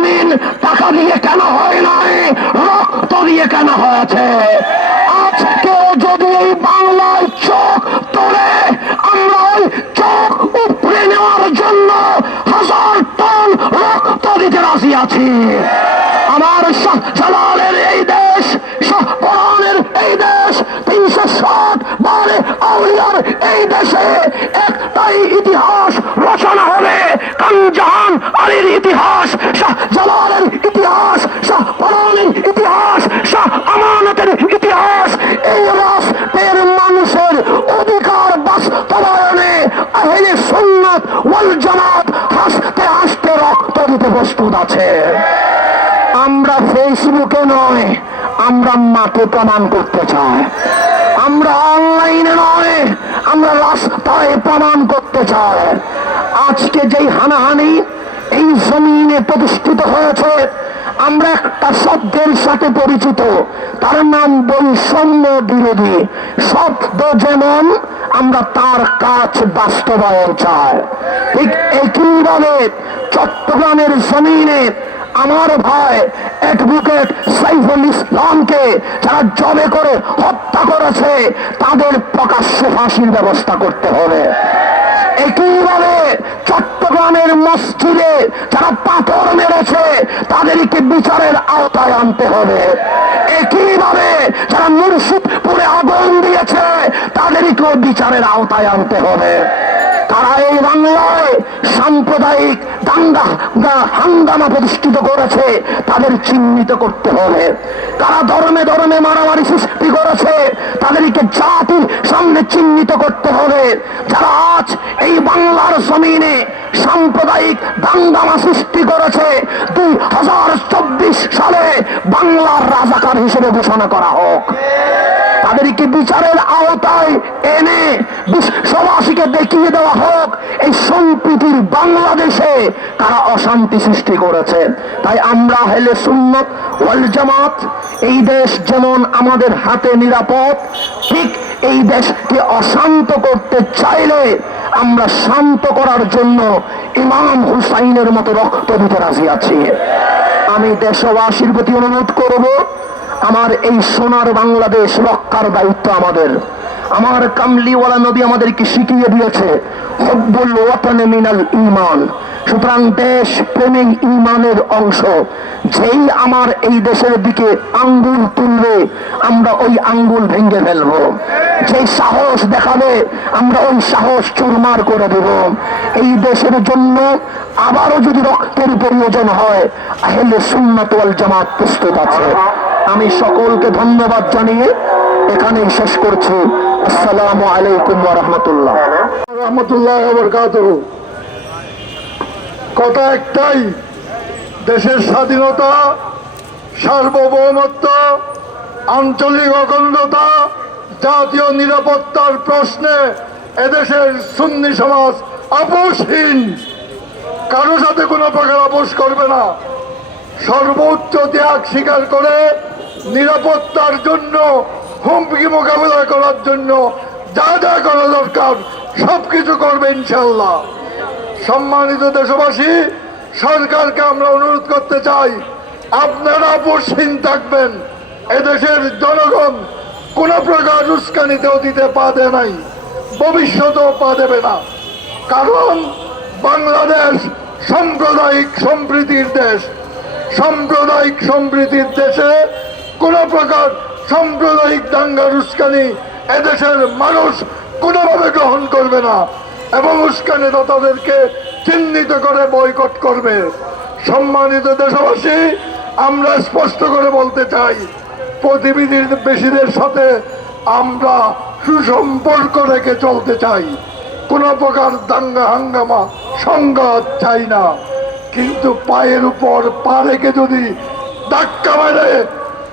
জমিন টাকা দিয়ে কেন হয় নাই? রক্ত দিয়ে কেন হয়েছে? আজকে যদি এই বাংলায় চোখ তোলে, আমরা ওই চোখ উপড়ে নেওয়ার জন্য হাজার টন রক্ত দিতে রাজি আছি। আমার শাহ জালালের এই দেশ শাহ কোরআনের এই দেশ, তিনশো ষাট বারে আউলিয়ার এই দেশে একটাই ইতিহাস রচনা হবে। কানজাহান আলীর ইতিহাস, শাহ জালালের ইতিহাস, শাহ কোরআনের ইতিহাস, শাহ আমানতের ইতিহাস। এই রাষ্ট্রের মানুষের অধিকার বাস্তবায়নে আহলে সুন্নাত ওয়াল জামাত হাসতে হাসতে রক্ত দিতে প্রস্তুত আছে। আমরা ফেসবুকে নয়, আমরা মাঠে প্রমাণ করতে চাই। আমরা অনলাইনে নয়, আমরা রাস্তায় প্রমাণ করতে চাই। আজকে যেই হানাহানি এই জমিনে প্রতিষ্ঠিত হয়েছে, আমরা একটা শব্দের সাথে পরিচিত। তার নাম বৈষম্য বিরোধী। শব্দ যেমন আমরা তার কাজ বাস্তবায়ন চাই। ঠিক একইভাবে চট্টগ্রামের জমিনে আমার ভাই অ্যাডভোকেট সাইফুল ইসলামকে যারা জবে করে হত্যা করেছে, তাদের প্রকাশ্য ফাঁসির ব্যবস্থা করতে হবে। একইভাবে চট্টগ্রামের মসজিদে যারা পাথর মেরেছে, তাদেরকে বিচারের আওতায় আনতে হবে। একইভাবে যারা মুর্শিদপুরে আগুন দিয়েছে, তাদেরকেও বিচারের আওতায় আনতে হবে। তারা এই বাংলায় সাম্প্রদায়িক দাঙ্গা হাঙ্গামা প্রতিষ্ঠিত করেছে, তাদের চিহ্নিত করতে হবে। তারা ধর্মে ধর্মে মারামারি সৃষ্টি করেছে, তাদেরকে জাতির সামনে চিহ্নিত করতে হবে। যারা আজ এই বাংলার জমিনে সাম্প্রদায়িক দাঙ্গামা সৃষ্টি করেছে, দুই হাজার চব্বিশ সালে বাংলার রাজাকার হিসেবে ঘোষণা করা হোক। তাদেরকে বিচারের আওতায় এনে বিশ্ববাসীকে দেখিয়ে দেওয়া হোক, এই সম্প্রীতির বাংলাদেশে তারা অশান্তি সৃষ্টি করেছে। তাই আমরা হেলে সুন্নত ওয়াল জামাত, এই দেশ যেমন আমাদের হাতে নিরাপদ, ঠিক এই দেশকে অশান্ত করতে চাইলে আমরা শান্ত করার জন্য ইমাম হুসাইনের মতো রক্ত দিতে রাজি আছি। আমি দেশবাসীর প্রতি অনুরোধ করব আমার এই সোনার বাংলাদেশ রক্ষার দায়িত্ব আমাদের। আমার কামলিওয়ালা নবী আমাদেরকে শিখিয়ে দিয়েছে, হব্বুল ওয়াতানে মিনাল ইমান সুতরাং দেশ প্রেমী ইমানের অংশ। যেই আমার এই দেশের দিকে আঙ্গুল তুলবে, আমরা ওই আঙ্গুল ভেঙে ফেলব। যে সাহস দেখাবে, আমরা ওই সাহস চুরমার করে দেব। এই দেশের জন্য আবারও যদি রক্তের প্রয়োজন হয় আহলে সুন্নাত ওয়াল জামাত প্রস্তুত আছে। আমি সকলকে ধন্যবাদ জানিয়ে এখানেই শেষ করছি। আসসালামু আলাইকুম রাহমাতুল্লাহ। রহমতুল্লাহ কথা একটাই, দেশের স্বাধীনতা, সার্বভৌমত্ব, আঞ্চলিক অখণ্ডতা, জাতীয় নিরাপত্তার প্রশ্নে এদেশের সুন্নি সমাজ আপোষহীন। কারও সাথে কোনো প্রকার আপোষ করবে না। সর্বোচ্চ ত্যাগ স্বীকার করে নিরাপত্তার জন্য, হুমকি মোকাবেলা করার জন্য যা যা করা দরকার সব কিছু করবে ইনশাল্লাহ সম্মানিত দেশবাসী, সরকারকে আমরা অনুরোধ করতে চাই, আপনারা আপোষহীন থাকবেন। এদেশের জনগণ কোনো প্রকার উস্কানিতেও দিতে পা দেয় নাই, ভবিষ্যতেও পা দেবে না। কারণ বাংলাদেশ সাম্প্রদায়িক সম্প্রীতির দেশ। সাম্প্রদায়িক সম্প্রীতির দেশে কোন প্রকার সাম্প্রদায়িক দাঙ্গার উস্কানি এদেশের মানুষ কোনোভাবে গ্রহণ করবে না এবং উস্কানি তাদেরকে চিহ্নিত করে বয়কট করবে। সম্মানিত দেশবাসী, আমরা স্পষ্ট করে বলতে চাই প্রতিনিধির বেশিদের সাথে আমরা সুসম্পর্ক রেখে চলতে চাই। কোন প্রকার দাঙ্গা, হাঙ্গামা, সংঘাত চাই না। কিন্তু পায়ের উপর পা রেখে যদি ধাক্কা মেরে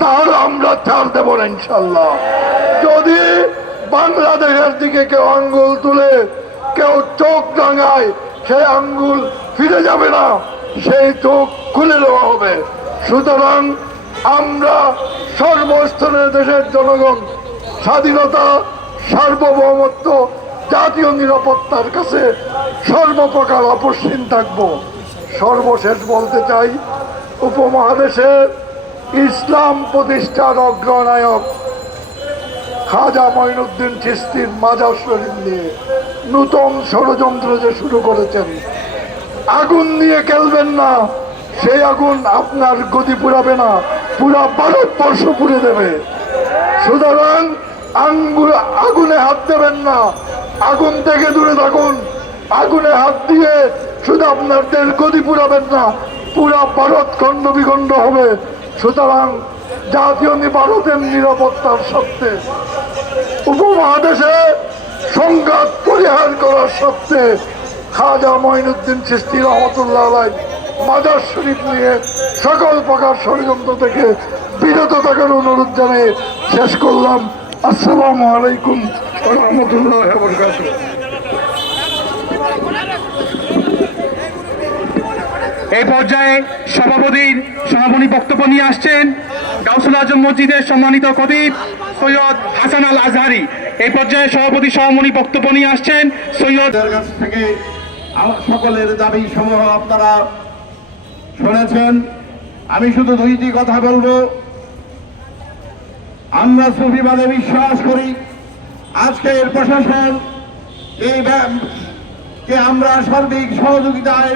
তাহলে আমরা ছাড় দেবো না ইনশাল্লাহ যদি বাংলাদেশের দিকে কেউ আঙ্গুল তুলে, কেউ চোখ ডাঙায় সেই আঙ্গুল ফিরে যাবে না, সেই চোখ খুলে দেওয়া হবে। সুতরাং আমরা সর্বস্তরের দেশের জনগণ, স্বাধীনতা, সার্বভৌমত্ব, জাতীয় নিরাপত্তার কাছে সর্বপ্রকার অপসীন থাকব। সর্বশেষ বলতে চাই, উপমহাদেশের ইসলাম প্রতিষ্ঠার অগ্রনায়ক খাজা মঈনুদ্দিন চিস্তির মাজার শরীফ নিয়ে নূতন ষড়যন্ত্র যে শুরু করেছেন, আগুন নিয়ে খেলবেন না, সেই আগুন আপনার গতি পুরাবে না, পুরা ভারতবর্ষ পুড়ে দেবে। সুতরাং আঙ্গুর আগুনে হাত দেবেন না, আগুন থেকে দূরে থাকুন, আগুনে হাত দিয়ে শুধু আপনার দেশ গতি পুরাবেন না, পুরা ভারত খণ্ড বিখণ্ড হবে। সুতরাং জাতীয় ভারতের নিরাপত্তার সত্ত্বে উপমহাদেশে সংঘাত পরিহার করার সত্ত্বে খাজা মঈনুদ্দিন চিস্তি রহমতুল্লাহ আলাই মাজার শরীফ নিয়ে সকল প্রকার ষড়যন্ত্র থেকে বিরত থাকার অনুরোধ জানিয়ে শেষ করলাম। আসসালামু আলাইকুম রহমতুল্লাহ এই পর্যায়ে সভাপতির সমাপনী বক্তব্য নিয়ে আসছেন গাউসুল আজম মসজিদের সম্মানিত খতিব সৈয়দ হাসান আল আজহারি। এই পর্যায়ে সভাপতি সমাপনী বক্তব্য নিয়ে আসছেন সৈয়দ কাছ থেকে সকলের দাবি সমূহ আপনারা শুনেছেন। আমি শুধু দুইটি কথা বলব। আমরা সুফিবাদে বিশ্বাস করি, আজকের প্রশাসন এই কে আমরা সার্বিক সহযোগিতায়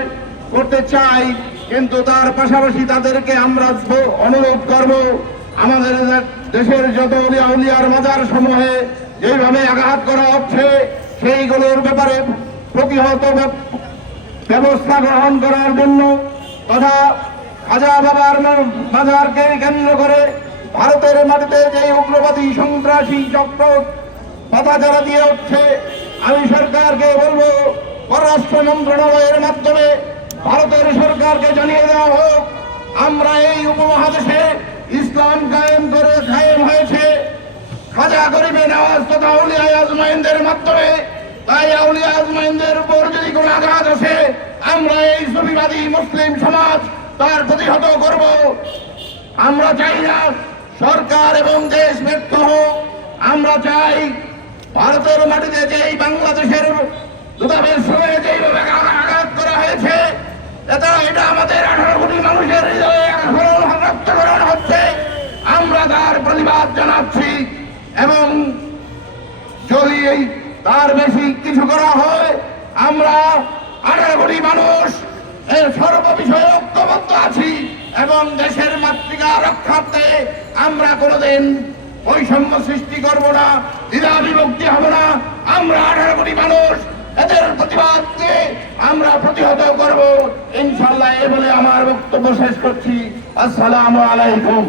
করতে চাই, কিন্তু তার পাশাপাশি তাদেরকে আমরা অনুরোধ করব, আমাদের দেশের যত উলিয়া উলিয়ার মাজার সমূহে যেভাবে আঘাত করা হচ্ছে, সেইগুলোর ব্যাপারে প্রতিহত ব্যবস্থা গ্রহণ করার জন্য তথা খাজা বাবার মাজারকে কেন্দ্র করে ভারতের মাটিতে যে উগ্রবাদী সন্ত্রাসী চক্র পতাচারা দিয়ে উঠছে, আমি সরকারকে বলব, পররাষ্ট্র মন্ত্রণালয়ের মাধ্যমে ভারতের সরকারকে জানিয়ে দেওয়া হোক, আমরা এই উপমহাদেশে ইসলাম কায়েম করে কায়েম হয়েছে। খাজা গরিবে নওয়াজ তথা আউলিয়া আজমাইনদের মাধ্যমে। তাই আউলিয়া আজমাইনদের উপর যদি কোনো আঘাত আসে, আমরা এই সুবিবাদী মুসলিম সমাজ তার প্রতিহত করব। আমরা চাই না সরকার এবং দেশ ব্যর্থ হোক। আমরা চাই ভারতের মাটিতে যেই বাংলাদেশের দূতাবেশ হয়ে যেইভাবে আঘাত করা হয়েছে। এটা এটা আমাদের আঠারো কোটি মানুষের হৃদয়ে আঘাত রক্তকরণ হচ্ছে। আমরা তার প্রতিবাদ জানাচ্ছি এবং যদি এই তার বেশি কিছু করা হয়, আমরা আঠারো কোটি মানুষ এর সর্ব বিষয়ে ঐক্যবদ্ধ আছি এবং দেশের মাতৃকা রক্ষার্থে আমরা কোনোদিন বৈষম্য সৃষ্টি করব না, দ্বিধা বিভক্তি হব না। আমরা আঠারো কোটি মানুষ এদের প্রতিবাদকে আমরা প্রতিহত করব। ইনশাল্লাহ এ বলে আমার বক্তব্য শেষ করছি। আসসালামু আলাইকুম।